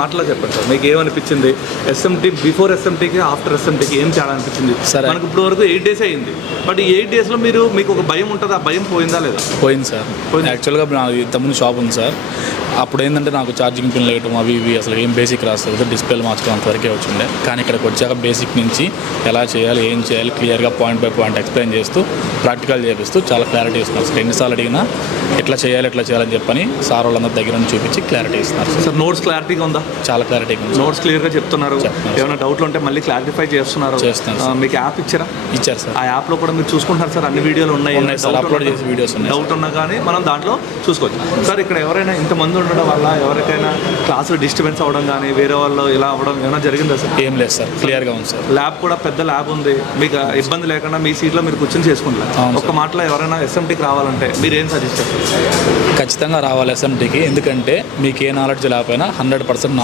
మాటలో చెప్పండి సార్, మీకు ఏమనిపించింది? ఎస్ఎంటీ బిఫోర్ ఎస్ఎంటీకి ఆఫ్టర్ ఎస్ఎంటీకి ఏం తేడా అనిపించింది? సరే, మనకు ఇప్పుడు వరకు 8 days అయింది, బట్ ఈ 8 daysలో మీకు ఒక భయం ఉంటుంది, ఆ భయం పోయిందా లేదా? పోయింది సార్. యాక్చువల్గా నాకు ఇంతకుముందు షాప్ ఉంది సార్. అప్పుడు ఏంటంటే నాకు ఛార్జింగ్ పిన్ వేయటం అవి ఇవి అసలు ఏం బేసిక్ రాస్తుంది, డిస్ప్లేలు మార్చడం అంతవరకే వచ్చిండే. కానీ ఇక్కడికి వచ్చాక బేసిక్ నుంచి ఎలా చేయాలి, ఏం చేయాలి క్లియర్గా పాయింట్ బై పాయింట్ ఎక్స్ప్లెయిన్ చేస్తూ ప్రాక్టికల్ చేపిస్తూ చాలా క్లారిటీ ఇస్తున్నారు సార్. ఎన్నిసార్లు అడిగినా ఎట్లా చేయాలని చెప్పని సార్ వాళ్ళందరి దగ్గర నుంచి చూపించి క్లారిటీ ఇస్తున్నారు సార్. నోట్స్ క్లారిటీగా ఉందా? చాలా క్లారిటీగా ఉంది. నోట్స్ క్లియర్గా చెప్తున్నారు. ఏమైనా డౌట్లు ఉంటే మళ్ళీ క్లారిఫై చేస్తున్నారు. మీకు యాప్ ఇచ్చారు సార్. ఆ యాప్లో కూడా మీరు చూసుకుంటారు సార్, అన్ని వీడియోలు ఉన్నాయి సార్, అప్లోడ్ చేసి వీడియోస్ ఉన్నాయి. డౌట్ ఉన్నా కానీ మనం దాంట్లో చూసుకోవచ్చు సార్. ఇక్కడ ఎవరైనా ఇంతమంది ఉండడం వల్ల ఎవరికైనా క్లాసులో డిస్టర్బెన్స్ అవ్వడం కానీ వేరే వాళ్ళు ఇలా అవ్వడం ఏమైనా జరిగిందా సార్? ఏం లేదు సార్, క్లియర్గా ఉంది సార్. ల్యాబ్ కూడా పెద్ద ల్యాబ్ ఉంది, మీకు ఇబ్బంది లేకుండా మీ సీట్లో మీరు కూర్చొని చేసుకుంటారు. ఒక మాటలో ఎవరైనా ఎస్ఎంటీకి రావాలంటే మీరు ఏం సజెస్ట్ చేస్తారు? ఖచ్చితంగా రావాలి ఎస్ఎంటీకి. ఎందుకంటే మీకు ఏ నాలెడ్జ్ లేకపోయినా 100%